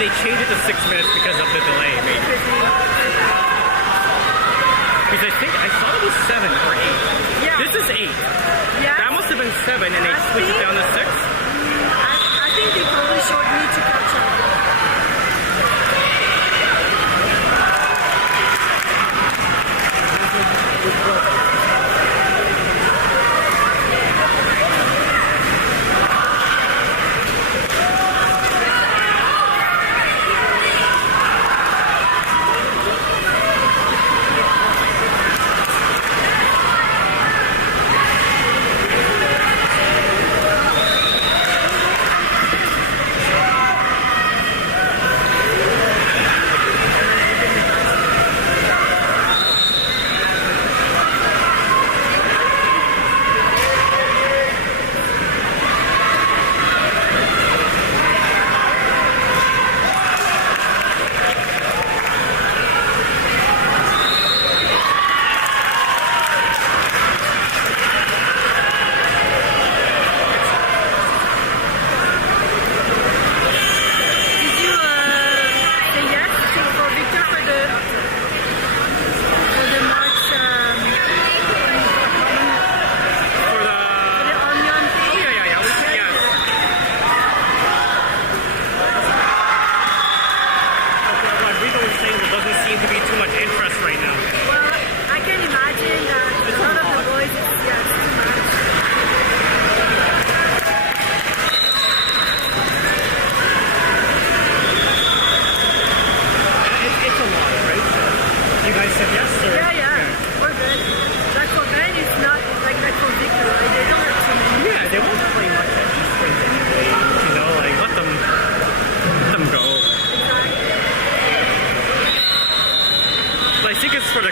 they changed it to 6 minutes because of the delay, maybe. Because I think I thought it was 7 or 8. Yeah. This is 8. Yeah. That must have been 7 and they switched it down to 6. I think they probably showed me to catch up.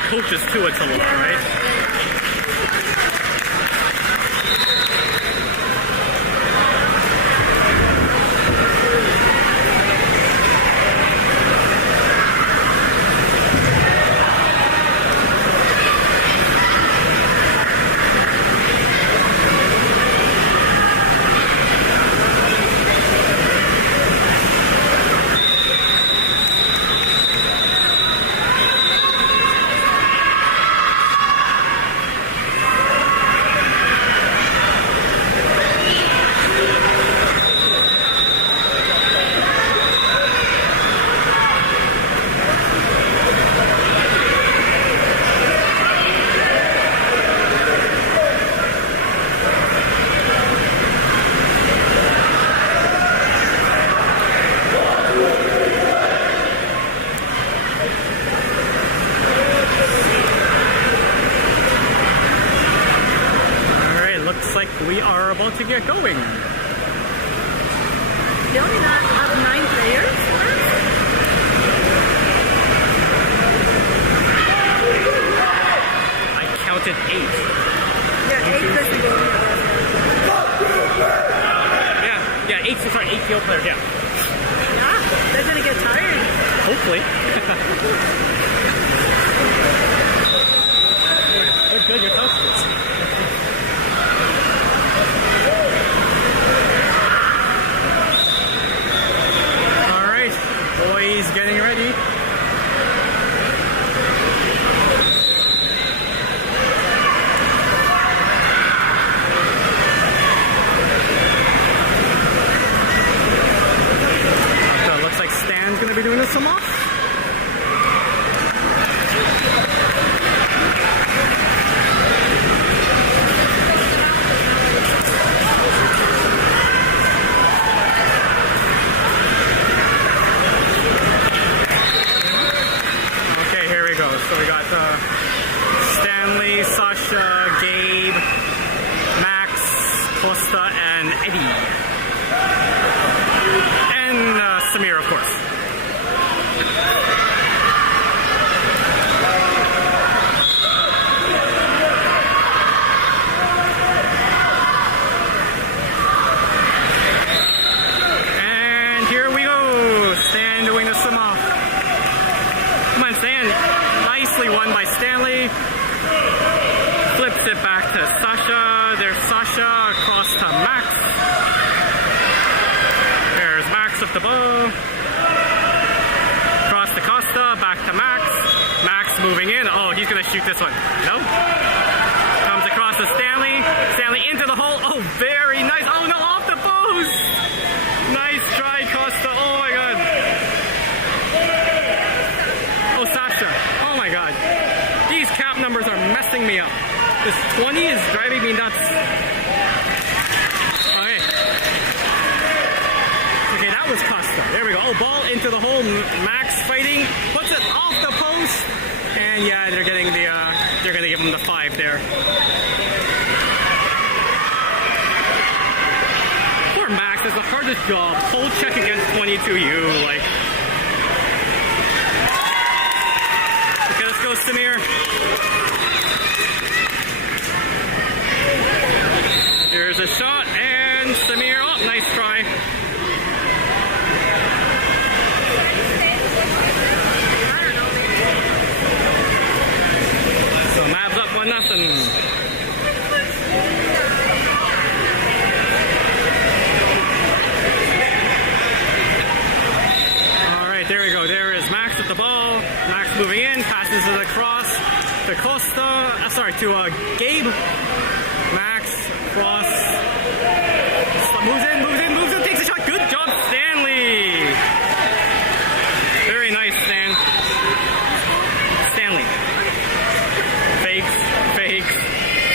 Coaches too, it's a lot, right? We are about to get going. They only have 9 players? I counted 8. Yeah, 8 plus the goal. Yeah, 8 field players, yeah. Yeah, they're gonna get tired. Hopefully. They're good, you're toasted. Boys getting ready. So it looks like Stan's going to be doing the swim off. So we got Stanley, Sasha, Gabe, Max, Costa, and Eddie. And Samir, of course. And here we go. Stan doing the swim off. Come on, Stan. Nicely won by Stanley. Flips it back to Sasha. There's Sasha across to Max. There's Max with the ball. moving in. Oh, he's gonna shoot this one. Nope. Comes across to Stanley. Stanley into the hole. Oh, very nice. Oh no, off the post. Nice try, Costa. Oh my god. Oh, Sasha. Oh my god. These cap numbers are messing me up. This 20 is driving me nuts. Okay. Okay, that was Costa. There we go. Oh, ball into the hole. Max fighting. Puts it off the post. And yeah, they're getting the they're gonna give him the 5 there. Poor Max is the hardest job. Hold check against 22U, like. Okay, let's go, Samir. Here's a shot, and Samir. Oh, nice try. So Mavs up 1-0. There we go. There is Max with the ball. Max moving in, passes it across to Costa. To Gabe. Max cross. Moves in, takes a shot. Good job, Stanley. Very nice, Stanley.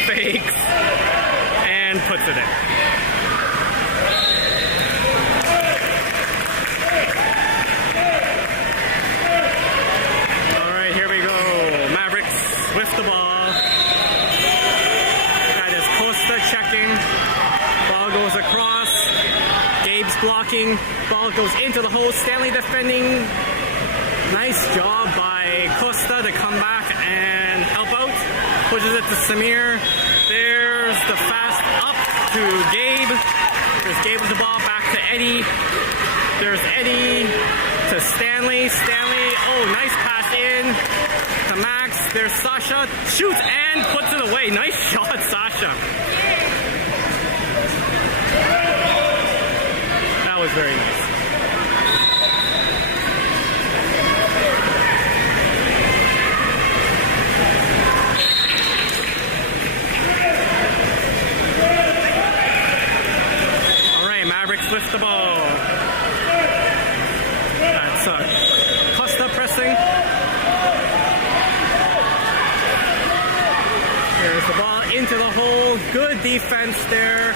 Fakes, and puts it in. With the ball. That is Costa checking. Ball goes across. Gabe's blocking. Ball goes into the hole. Stanley defending. Nice job by Costa to come back and help out. Pushes it to Samir. There's the fast up to Gabe. There's Gabe with the ball back to Eddie. There's Eddie to Stanley. Oh, nice pass in to Max. There's Sasha. Shoots and puts it away. Nice shot, Sasha. That was very nice. All right, Mavericks lift the ball. That's Costa pressing. There's the ball into the hole. Good defense there.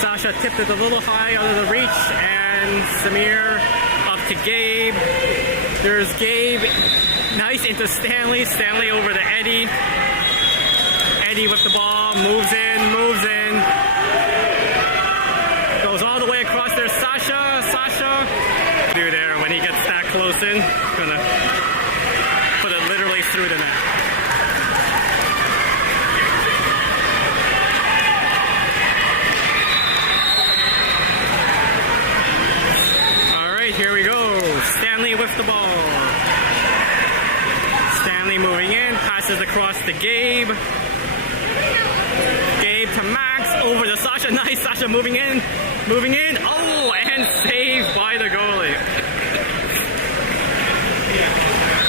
Sasha tipped it a little high out of the reach. And Samir up to Gabe. There's Gabe. Nice into Stanley. Stanley over to Eddie. Eddie with the ball. Moves in. Goes all the way across. There's Sasha. Do there when he gets that close in. Gonna put it literally through the net. Here we go. Stanley with the ball. Stanley moving in, passes across to Gabe. Gabe to Max, over to Sasha. Nice, Sasha moving in. Oh, and saved by the goalie.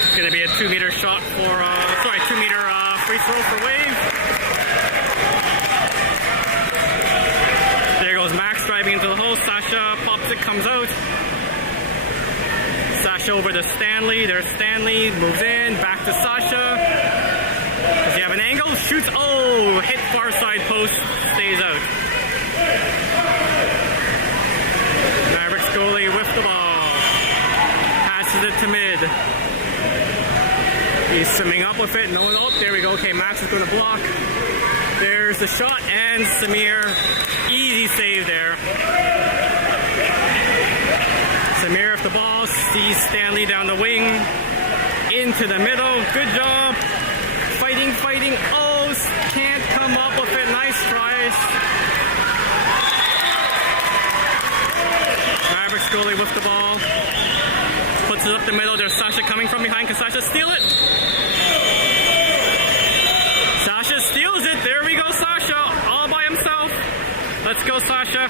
It's gonna be a 2-meter shot for, 2-meter free throw for Wave. There goes Max driving into the hole. Sasha pops it, comes out. Sasha over to Stanley. There's Stanley. Moves in. Back to Sasha. Does he have an angle? Shoots. Oh, hit far side post. Stays out. Mavericks goalie with the ball. Passes it to mid. He's swimming up with it. No one. Oh, there we go. Okay, Max is going to block. There's the shot. And Samir. Easy save there. Samir with the ball, sees Stanley down the wing, into the middle, good job, fighting, oh, can't come up with it, nice tries. Mavericks goalie with the ball, puts it up the middle, there's Sasha coming from behind, can Sasha steal it? Sasha steals it, there we go, Sasha, all by himself. Let's go, Sasha.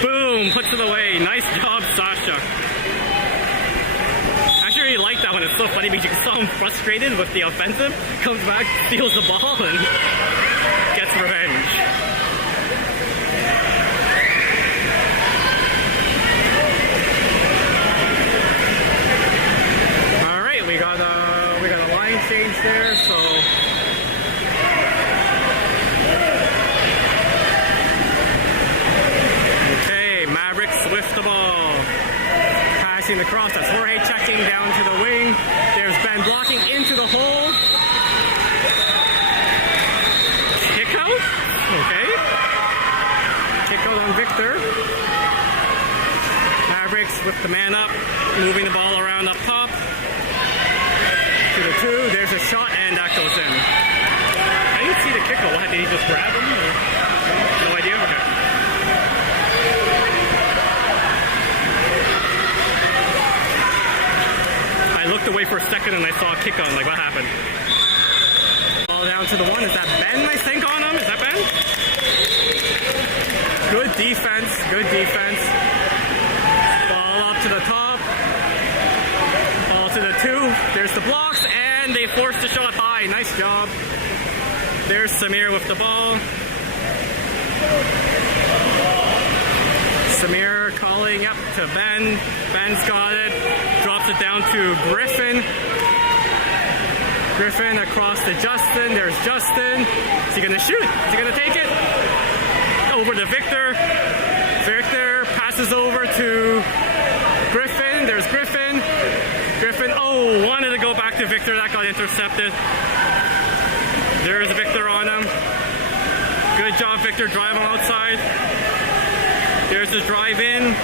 Boom, puts it away. Nice job, Sasha. Actually, like one. It's so funny because you saw him frustrated with the offensive, comes back, steals the ball, and gets revenge. All right, we got a line change there, so. Okay, Mavericks with the ball. Passing the cross, that's Jorge checking down to the wing. There's Ben blocking into the hole. Kick out. Okay. Kick out on Victor. Mavericks with the man up, moving the ball around up top. To the 2, there's a shot, and that goes in. I didn't see the kick out. Did he just grab him? Or? No idea? Okay. I looked away for a second and I saw a kick on, like what happened? Ball down to the 1, is that Ben I think on him? Is that Ben? Good defense, good defense. Ball up to the top. Ball to the 2, there's the blocks and they forced the shot high, nice job. There's Samir with the ball. Samir calling up to Ben. Ben's got it. Drops it down to Griffin. Griffin across to Justin. There's Justin. Is he going to shoot? Is he going to take it? Over to Victor. Victor passes over to Griffin. There's Griffin. Griffin, oh, wanted to go back to Victor. That got intercepted. There's Victor on him. Good job, Victor. Drive him outside. There's the drive in.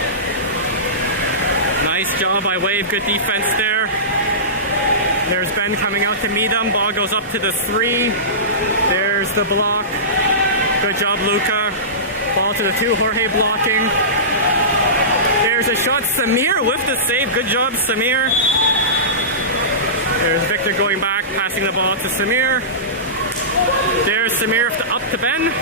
Nice job by Wave. Good defense there. There's Ben coming out to meet him. Ball goes up to the 3. There's the block. Good job, Luca. Ball to the 2. Jorge blocking. There's a shot. Samir with the save. Good job, Samir. There's Victor going back, passing the ball to Samir. There's Samir up to Ben.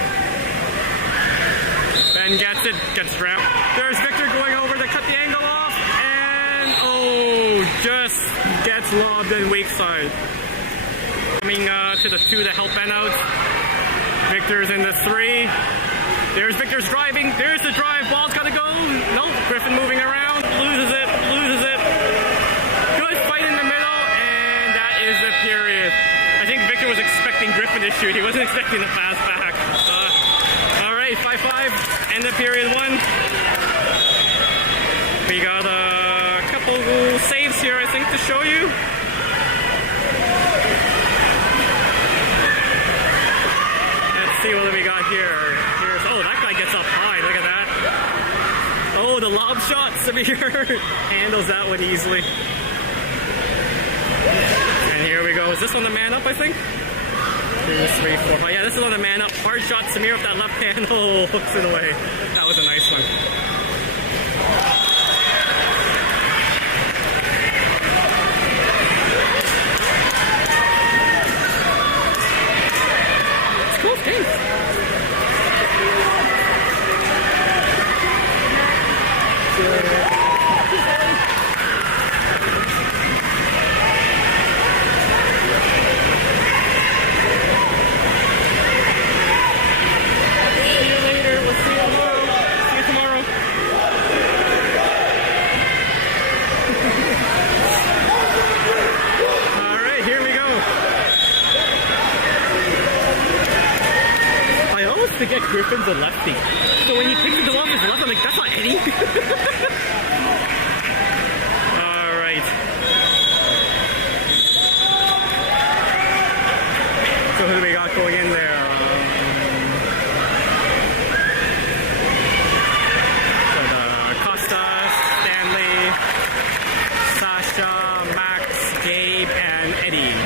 Ben gets it, gets drowned. There's Victor going over to cut the angle off, and oh, just gets lobbed in weak side. Coming to the 2 to help Ben out. Victor's in the 3. There's Victor's driving. There's the drive. Ball's got to go. Nope. Griffin moving around. Loses it. Loses it. Good fight in the middle, and that is the period. I think Victor was expecting Griffin to shoot. He wasn't expecting the pass back. All right, 5-5. End of period 1. We got a couple saves here, I think, to show you. Let's see what we got here. Oh, that guy gets up high. Look at that. Oh, the lob shot. Samir handles that one easily. And here we go. Is this one the man up, I think? 2, 3, 4, 5. Yeah, this is on the man up. Hard shot. Samir with that left hand. Oh, hooks it away. That was a nice one. It's cool game. Forget Griffin's a lefty. So when he picks it off his left, I'm like, that's not Eddie. Alright. So who do we got going in there? Costa, Stanley, Sasha, Max, Gabe, and Eddie.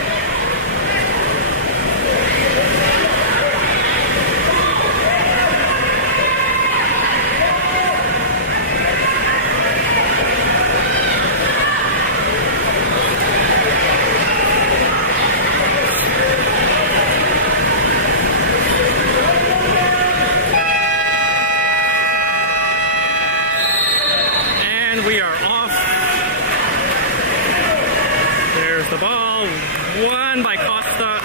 ball. Won by Costa.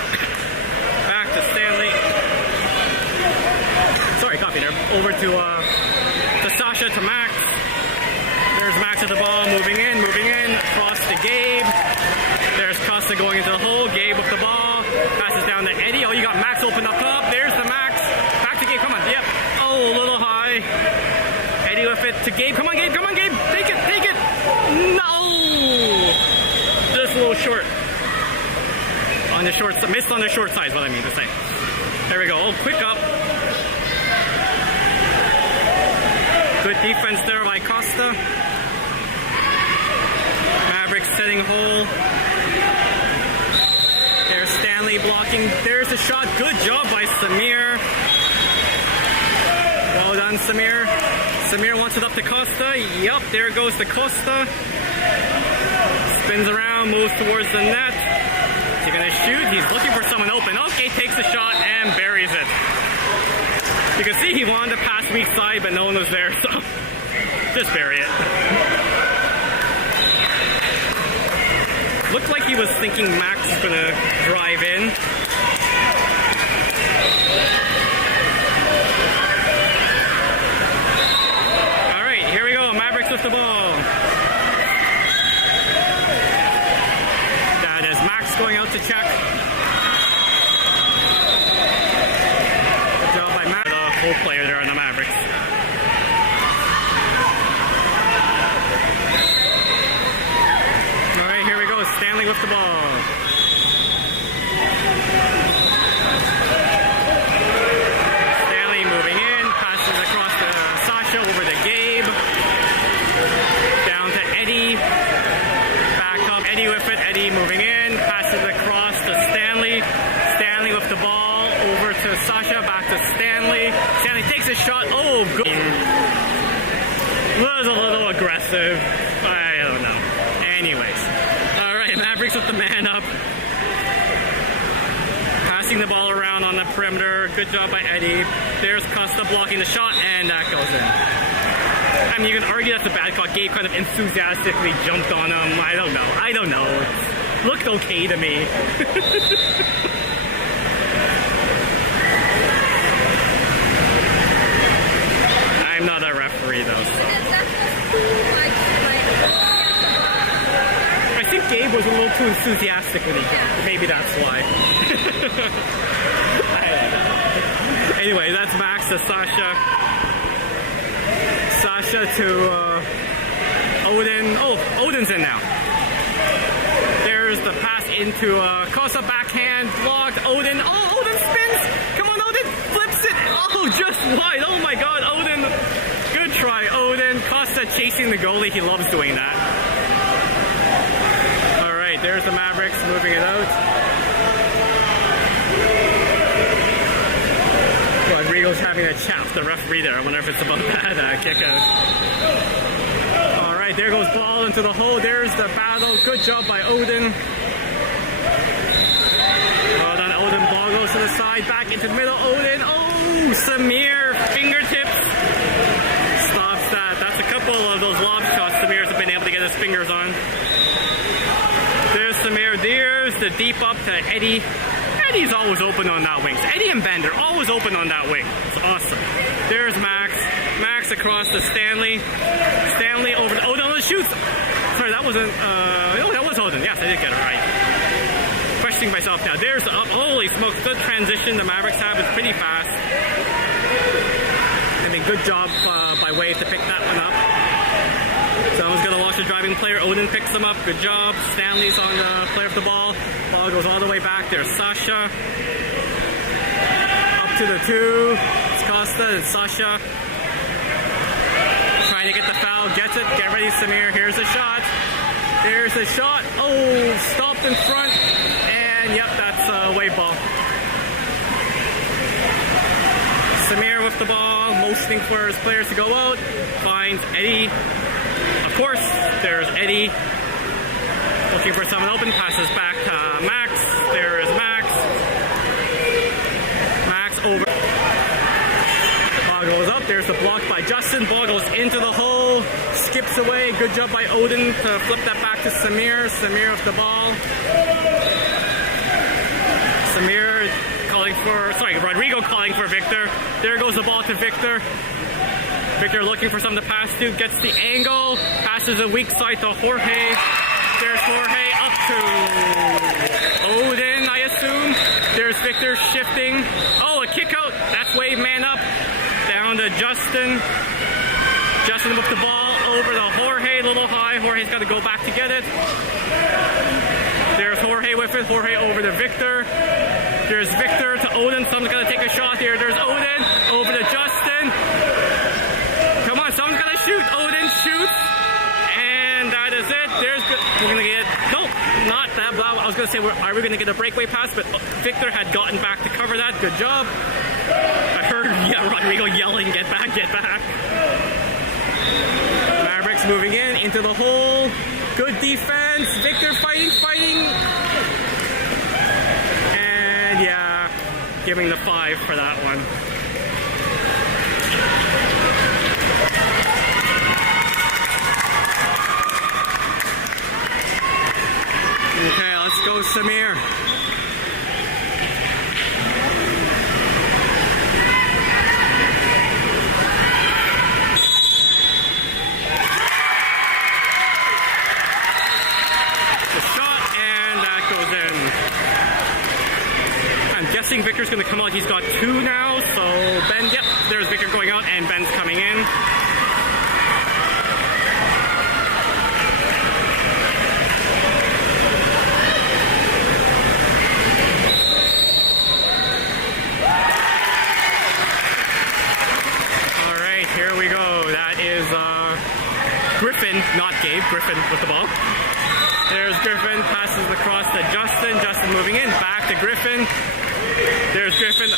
Back to Stanley. Sorry, coffee there. Over to Sasha, to Max. There's Max with the ball, moving in, across to Gabe. There's Costa going into the hole. Gabe with the ball. Passes down to Eddie. Oh, you got Max open up top. There's the Max. Back to Gabe, come on. Yep. Oh, a little high. Eddie with it to Gabe. Come on, Gabe. Take it. No! Just a little short. On the short side. Missed on the short side is what I mean to say. There we go. Oh, quick up. Good defense there by Costa. Mavericks setting hole. There's Stanley blocking. There's the shot. Good job by Samir. Well done, Samir. Samir wants it up to Costa. Yup, there goes to Costa. Spins around, moves towards the net. Is he gonna shoot? He's looking for someone open. Okay, takes the shot and buries it. You can see he wanted to pass weak side, but no one was there, so just bury it. Looked like he was thinking Max was gonna drive in. All right, here we go. Mavericks with the ball. That is Max going out to check. Good job by Max. The whole player there on the Mavericks. All right, here we go. Stanley with the ball. Stanley moving in, passes across to Sasha, over to Gabe. Down to Eddie. Back up, Eddie with it. Eddie moving in, passes across to Stanley. Stanley with the ball, over to Sasha, back to Stanley. Stanley takes a shot. Oh, good. Was a little aggressive. I don't know. Anyways. All right, Mavericks with the man up. Passing the ball around on the perimeter. Good job by Eddie. There's Costa blocking the shot, and that goes in. I mean, you can argue that's a bad call. Gabe kind of enthusiastically jumped on him. I don't know. It looked okay to me. I'm not a referee, though. So. I think Gabe was a little too enthusiastic when he jumped. Maybe that's why. I don't know. Anyway, that's Max to Sasha. Sasha to Odin. Oh, Odin's in now. There's the pass into Costa, backhand, blocked. Odin. Oh, Odin spins. Come on, Odin. Flips it. Oh, just wide. Oh my God, Odin. Good try, Odin. Costa chasing the goalie. He loves doing that. All right, there's the Mavericks moving it out. Rodrigo's having a chat with the referee there. I wonder if it's about that kick out. All right, there goes ball into the hole. There's the battle. Good job by Odin. Well done, Odin. Ball goes to the side, back into the middle. Odin. Oh, Samir. Fingertips. Stops that. That's a couple of those lob shots Samir's been able to get his fingers on. There's Samir. There's the deep up to Eddie. Eddie's always open on that wing. Eddie and Bender always open on that wing. It's awesome. There's Max. Max across to Stanley. Stanley over to Odin. Oh, shoots. Sorry, that wasn't. Oh, that was Odin. Yes, I did get it right. Questioning myself now. There's the up. Holy smokes. Good transition the Mavericks have. It's pretty fast. I mean, good job by Wade to pick that one up. Someone's going to launch the driving player. Odin picks them up. Good job. Stanley's on the player of the ball. Ball goes all the way back. There's Sasha. Up to the two. It's Costa and Sasha. Trying to get the foul. Gets it. Get ready, Samir. Here's a shot. There's a shot. Oh, stopped in front. And, yep, that's a Wade ball. Samir with the ball. Motioning for his players to go out. Finds Eddie. Of course, there's Eddie. Looking for someone open. Passes back to Max. There is Max. Max over. Ball goes up. There's the block by Justin. Ball goes into the hole. angle, skips away. Good job by Odin to flip that back to Samir. Samir with the ball. Samir calling for, sorry, Rodrigo calling for Victor. There goes the ball to Victor. Victor looking for something to pass to, gets the angle, passes a weak side to Jorge. There's Jorge up to Odin, I assume. There's Victor shifting. Oh, a kick out. That's Wave man up. Down to Justin. Justin with the ball over to Jorge, a little high. Jorge's got to go back to get it. There's Jorge with it. Jorge over to Victor. There's Victor to Odin. Someone's got to take a shot here. There's Odin over to Justin. Come on, someone's got to shoot. Odin shoots. And that is it. We're going to get, nope, not that. I was going to say, are we going to get a breakaway pass? But Victor had gotten back to cover that. Good job. I heard Rodrigo yelling, get back, get back. Mavericks moving in into the hole. Good defense. Victor fighting. And yeah, giving the 5 for that one. Okay, let's go Samir. Victor's going to come out. He's got 2 now. So Ben, yep, there's Victor going out and Ben's coming in. All right, here we go. That is Griffin, not Gabe. Griffin with the ball. There's Griffin, passes across to Justin. Justin moving in, back to Griffin. There's Griffin.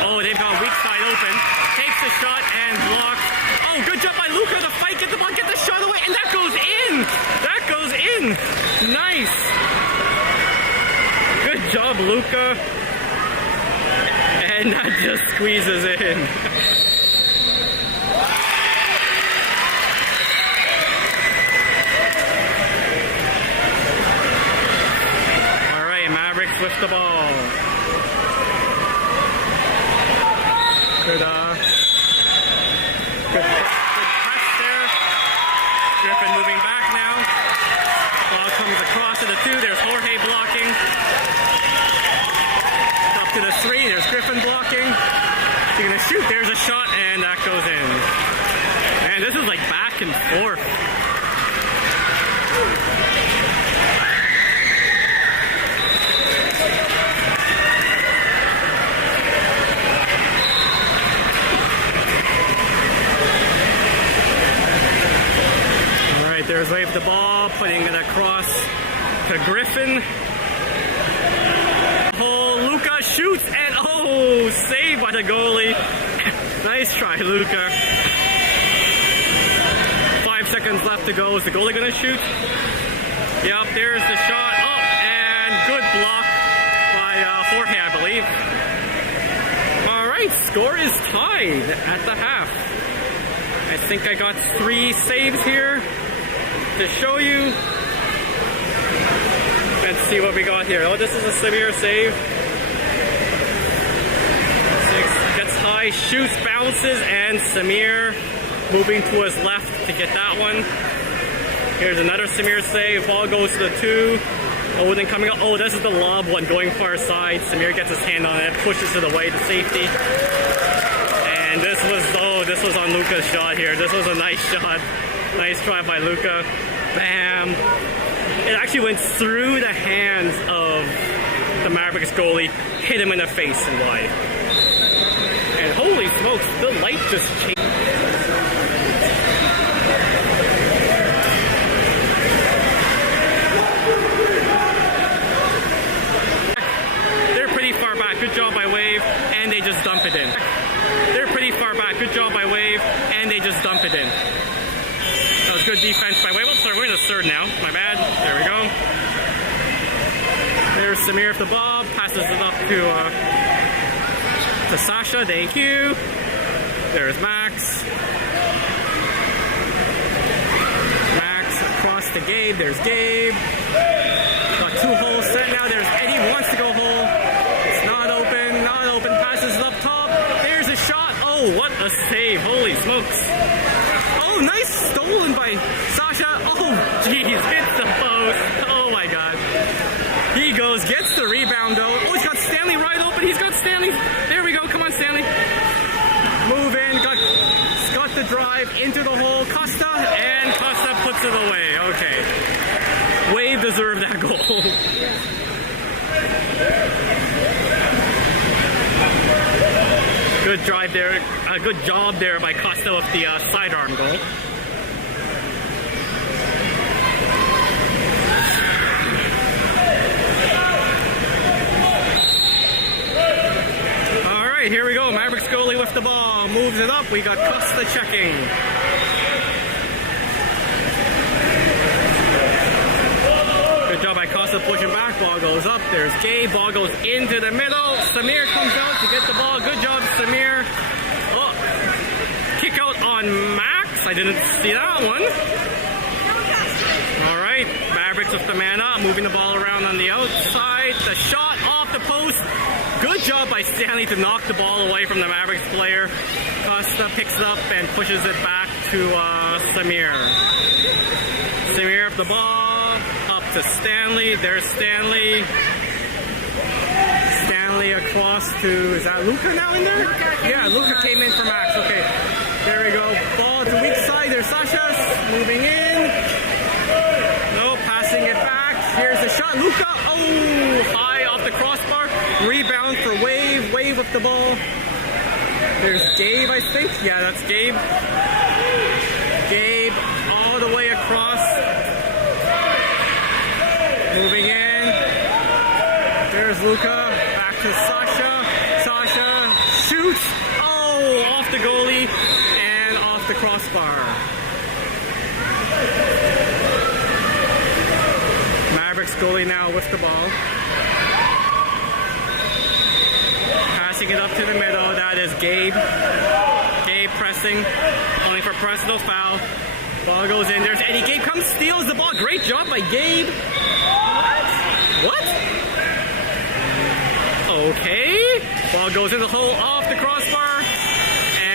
Oh, they've got weak side open. Takes the shot and blocks. Oh, good job by Luca to fight, get the ball, get the shot away, and that goes in! That goes in! Nice! Good job, Luca. And that just squeezes in. All right, Mavericks with the ball. Good press there. Griffin moving back now. Ball comes across to the 2. There's Jorge blocking. Up to the 3. There's Griffin blocking. He's gonna shoot. There's a shot, and that goes in. Man, this is like back and forth. There's Wave the ball, putting it across to Griffin. Oh, Luca shoots and oh, saved by the goalie. Nice try, Luca. 5 seconds left to go. Is the goalie gonna shoot? Yep, there's the shot. Oh, and good block by Jorge, I believe. All right, score is tied at the half. I think I got 3 saves here to show you. Let's see what we got here. Oh, this is a severe save. 6 gets high, shoots, bounces, and Samir moving to his left to get that one. Here's another Samir save. Ball goes to the 2. Odin coming up. Oh, this is the lob one going far side. Samir gets his hand on it, pushes it away to safety. And this was on Luca's shot here. This was a nice shot. Nice try by Luca. Bam. It actually went through the hands of the Mavericks goalie, hit him in the face and wide. And holy smokes, the light just changed. They're pretty far back. Good job by Wave, and they just dump it in. They're pretty far back. Good job by Wave, and they just dump it in. That was good defense by Wave. Oh, sorry, we're in the 3rd now. My bad. There we go. There's Samir with the ball. Passes it up to Sasha. Thank you. There's Max. Gabe. There's Gabe. Got 2 holes set now. There's Eddie. Wants to go hole. It's not open. Not open. Passes up top. There's a shot. Oh, what a save. Holy smokes. Oh, nice stolen by Sasha. Oh, geez. Hits the post. Oh, my God. He goes. Gets the rebound, though. Oh, he's got Stanley right open. He's got Stanley. There we go. Come on, Stanley. Move in. Got the drive into the hole. Costa. And Costa puts it away. Okay. Wave deserved that goal. Good drive there. Good job there by Costa with the sidearm goal. All right, here we go. Mavericks goalie with the ball. Moves it up. We got Costa checking. Good job by Costa pushing back. Ball goes up. There's Gabe. Ball goes into the middle. Samir comes out to get the ball. Good job, Samir. Oh. Kick out on Max. I didn't see that one. All right. Mavericks with the man up. Moving the ball around on the outside. The shot off the post. Good job by Stanley to knock the ball away from the Mavericks player. Costa picks it up and pushes it back to Samir. Samir up the ball. To Stanley. There's Stanley. Stanley across to, is that Luca now in there? Yeah, Luca came in for Max. Okay, there we go. Ball to weak side. There's Sasha moving in. No, passing it back. Here's the shot. Luca. Oh, high off the crossbar. Rebound for Wave. Wave with the ball. There's Gabe, I think. Yeah, that's Gabe. Gabe all the way across. Moving in. There's Luca. Back to Sasha. Sasha shoots. Oh, off the goalie and off the crossbar. Mavericks goalie now with the ball. Passing it up to the middle. That is Gabe. Gabe pressing. Only for personal foul. Ball goes in. There's Eddie. Gabe comes, steals the ball. Great job by Gabe. What? Okay. Ball goes in the hole off the crossbar.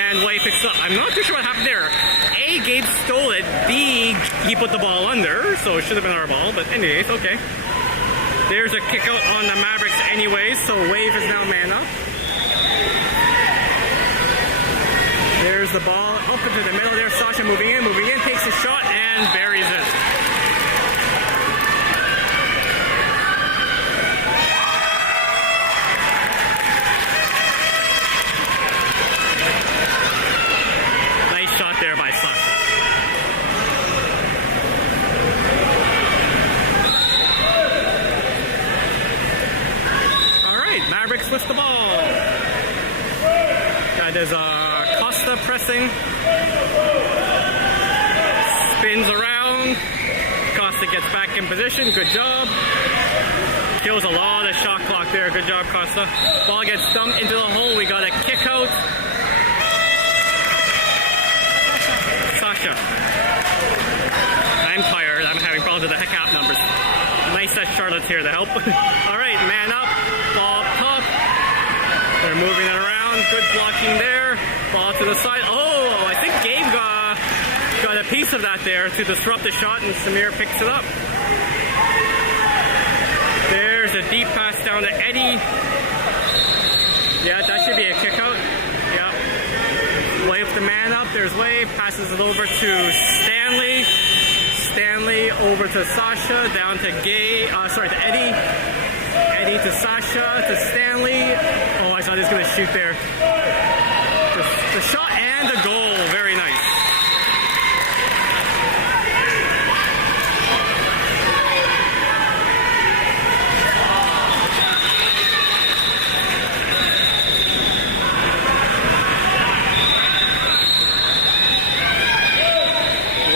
And Wade picks up. I'm not too sure what happened there. A, Gabe stole it. B, he put the ball under. So it should have been our ball. But anyways, okay. There's a kick out on the Mavericks anyways. So Wave is now man up. There's the ball up into the middle there. Sasha moving in, takes a shot and buries it. Nice shot there by Sasha. All right, Mavericks with the ball. That is Costa pressing. Spins around. Costa gets back in position. Good job. Kills a lot of shot clock there. Good job, Costa. Ball gets dumped into the hole. We got a kick out. Sasha. I'm tired. I'm having problems with the heck out numbers. Nice that Charlotte's here to help. All right, man up. Ball up top. They're moving it around. Good blocking there. Ball to the side. Oh, I think Gabe got a piece of that there to disrupt the shot, and Samir picks it up. There's a deep pass down to Eddie. Yeah, that should be a kick out. Yeah. Wave the man up. There's Wave. Passes it over to Stanley. Stanley over to Sasha. Down to to Eddie. Eddie to Sasha. To Stanley. Oh, I thought he was going to shoot there. The shot and the goal. Very nice.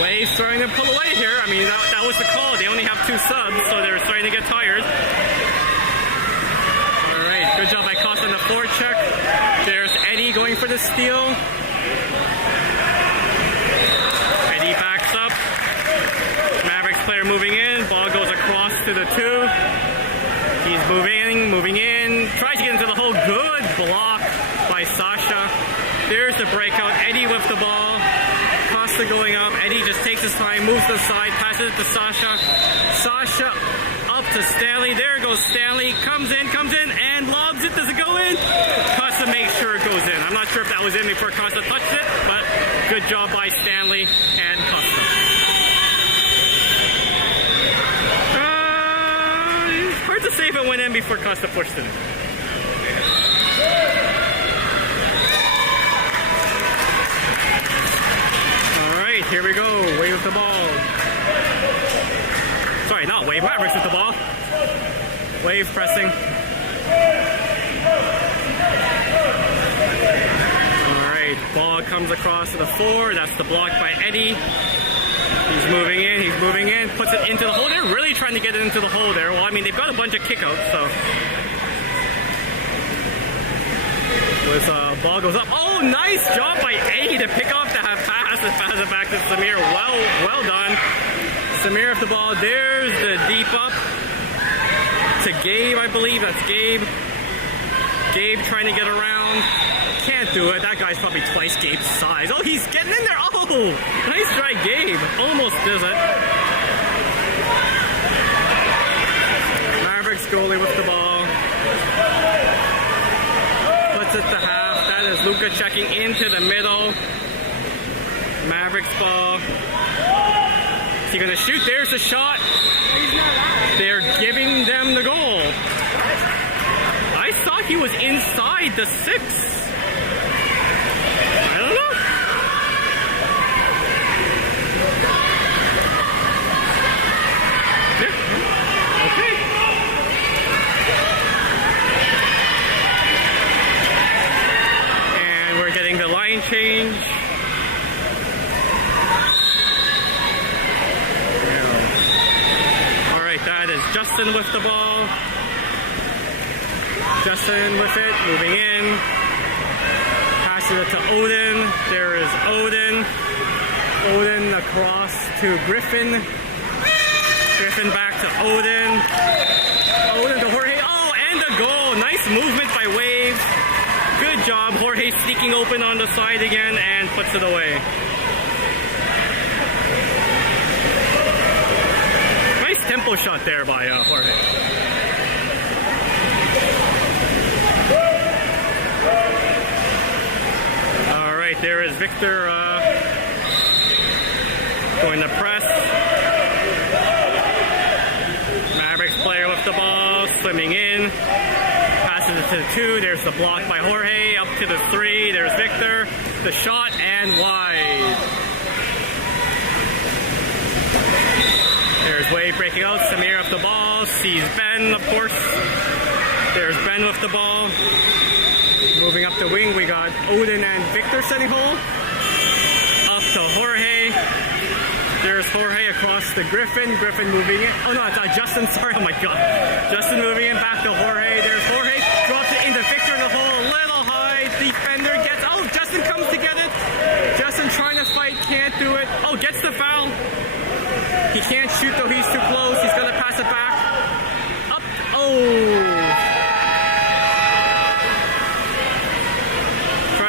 Wave's starting to pull away here. I mean, that was the call. They only have 2 subs, so they're starting to get tired. All right, good job by Costa on the forecheck. There's Eddie going for the steal. Eddie backs up. Mavericks player moving moving in. Tries to get into the hole. Good block by Sasha. There's the breakout. Eddie with the ball. Costa going up. Eddie just takes his time, moves to the side, passes it to Sasha. Sasha up to Stanley. There goes Stanley. Comes in, and lobs it. Does it go in? Costa makes sure it goes in. I'm not sure if that was in before Costa touched it, but good job by Stanley and Costa. Hard to say if it went in before Costa pushed it in. Alright, here we go. Wave with the ball. Sorry, not Wave. Mavericks with the ball. Wave pressing. Alright, ball comes across to the 4. That's the block by Eddie. He's moving in, puts it into the hole. They're really trying to get it into the hole there. Well, I mean, they've got a bunch of kickouts, so. This ball goes up. Oh, nice job by Eddie to pick off the pass and pass it back to Samir. Well done. Samir with the ball. There's the deep up to Gabe, I believe. That's Gabe. Gabe trying to get around. Can't do it. That guy's probably twice Gabe's size. Oh, he's getting in there. Oh, nice try, Gabe. Almost does it. Mavericks goalie with the ball. Puts it to half. That is Luka checking into the middle. Mavericks ball. Is he going to shoot? There's the shot. They're giving them the goal. I thought he was inside the 6. I don't know. Yeah. Okay. And we're getting the line change. Alright, that is Justin with the ball. Justin with it, moving in. Passes it to Odin. There is Odin. Odin across to Griffin. Griffin back to Odin. Odin to Jorge. Oh, and a goal. Nice movement by Wave. Good job. Jorge sneaking open on the side again and puts it away. Nice tempo shot there by Jorge. Alright, there is Victor going to press. Mavericks player with the ball, swimming in. Passes it to the 2. There's the block by Jorge. Up to the 3. There's Victor. The shot and wide. There's Wade breaking out. Samir with the ball. Sees Ben, of course. There's Ben with the ball. Moving up the wing, we got Odin and Victor setting hole. Up to Jorge. There's Jorge across to Griffin. Griffin moving in. Oh no, it's Justin, sorry. Oh my god. Justin moving in back to Jorge. There's Jorge. Drops it into Victor in the hole. A little high. Defender gets. Oh, Justin comes to get it. Justin trying to fight. Can't do it. Oh, gets the foul. He can't shoot though. He's too close. He's going to pass it back. Up. Oh.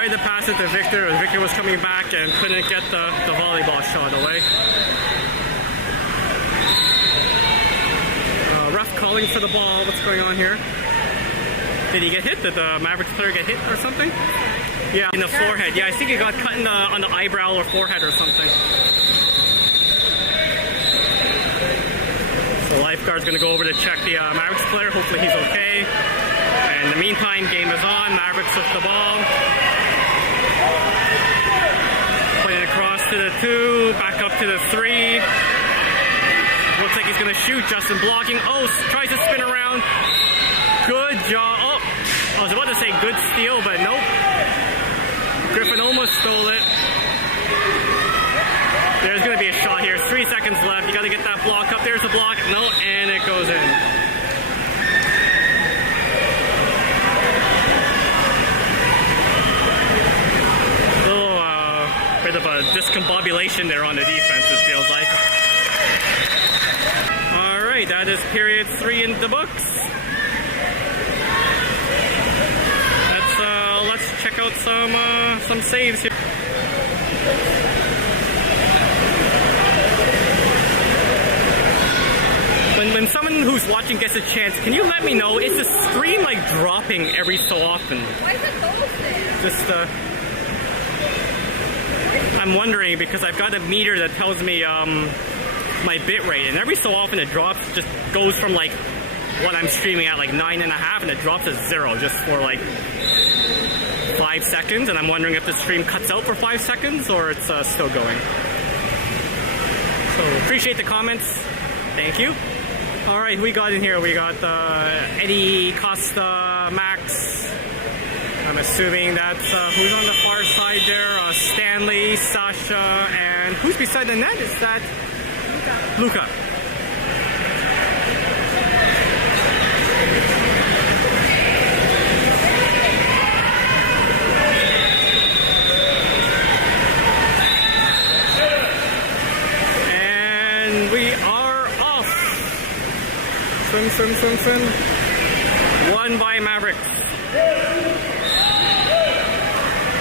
To pass it to Victor, and Victor was coming back and couldn't get the volleyball shot away. Ref calling for the ball. What's going on here? Did he get hit? Did the Mavericks player get hit or something? Yeah, in the forehead. Yeah, I think he got cut in on the eyebrow or forehead or something. So lifeguard's going to go over to check the Mavericks player. Hopefully he's okay. And in the meantime, game is on. Mavericks with the ball. Playing across to the 2, back up to the 3. Looks like he's going to shoot. Justin blocking. Oh, tries to spin around. Good job. Oh, I was about to say good steal, but nope. Griffin almost stole it. There's going to be a shot here. 3 seconds left. You got to get that block up. There's the block. No, and it goes in. Bit of a discombobulation there on the defense, it feels like. Alright, that is period 3 in the books. Let's check out some saves here. When someone who's watching gets a chance, can you let me know, is the stream like dropping every so often? Why is it those there? Just I'm wondering because I've got a meter that tells me my bit rate, and every so often it drops, just goes from like what I'm streaming at like 9.5 and it drops to 0 just for like 5 seconds, and I'm wondering if the stream cuts out for 5 seconds or it's still going. So appreciate the comments. Thank you. All right, who we got in here? We got Eddie, Costa, Max. I'm assuming that's who's on the far side there? Stanley, Sasha, and who's beside the net? Is that Luca? And we are off. Swim. Won by Mavericks.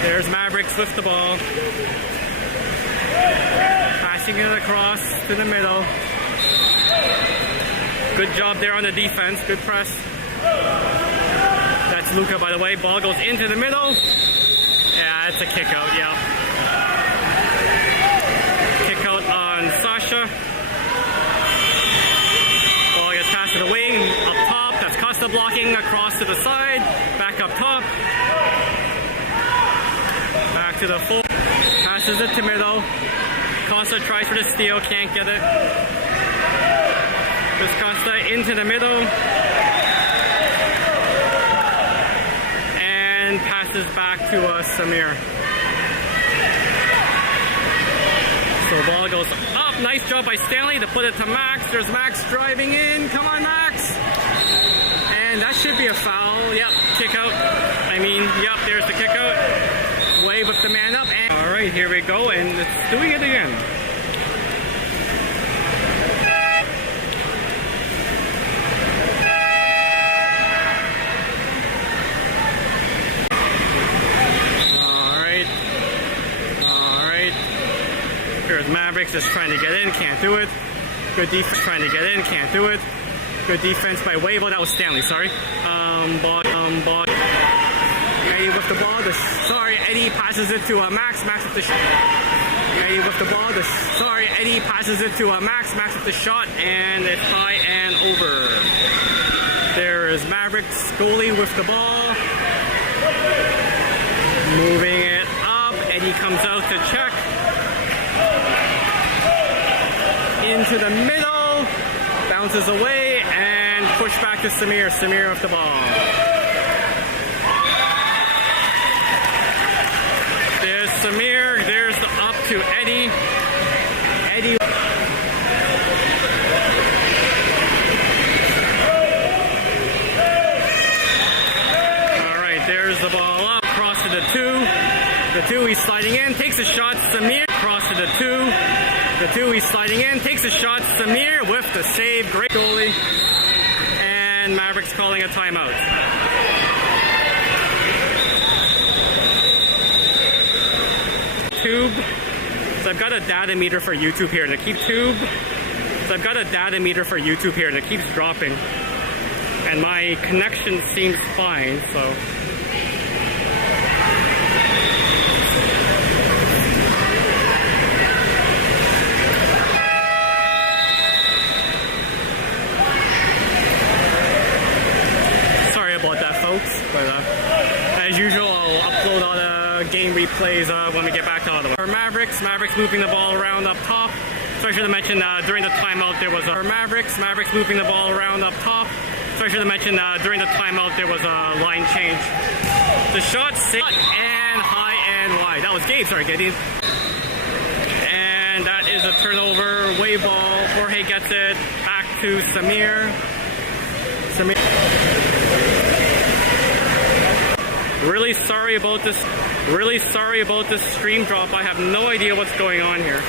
There's Mavericks with the ball. Passing it across to the middle. Good job there on the defense. Good press. That's Luca, by the way. Ball goes into the middle. Yeah, it's a kick out, yeah. Kick out on Sasha. Ball gets passed to the wing. Up top. That's Costa blocking. Across to the side. Back up top. Back to the full. Passes it to middle. Costa tries for the steal. Can't get it. Just Costa into the middle. And passes back to Samir. So ball goes up. Nice job by Stanley to put it to Max. There's Max driving in. Come on, Max. And that should be a foul. Yep, kick out. Yep, there's the kick out. Wave with the man up. And all right, here we go. And it's doing it again. Here's Mavericks just trying to get in, can't do it. Good defense trying to get in, can't do it. Good defense by Wave. Oh, that was Stanley, sorry. Ball. Eddie with the ball. Eddie passes it to Max. Max with the shot. Eddie with the ball. Eddie passes it to Max. Max with the shot, and it's high and over. There is Mavericks goalie with the ball. Moving it up. Eddie comes out to check. Into the middle, bounces away, and push back to Samir. Samir with the ball. There's Samir, there's the up to Eddie. Eddie. Alright, there's the ball up, cross to the 2. The 2, he's sliding in, takes a shot, Samir, cross to the 2. The 2, he's sliding in, takes a shot. Samir with the save. Great goalie. And Mavericks calling a timeout. Tube. So I've got a data meter for YouTube here, and it keeps dropping. And my connection seems fine, so. But as usual, I'll upload all the game replays when we get back to Ottawa. For Mavericks moving the ball around up top. So I should have mentioned during the timeout there was Mavericks moving the ball around up top. So I should have mentioned during the timeout there was a line change. The shot safe and high and wide. That was Gabe, sorry, Gideon. And that is a turnover. Wave ball. Jorge gets it back to Samir. Really sorry about this stream drop. I have no idea what's going on here.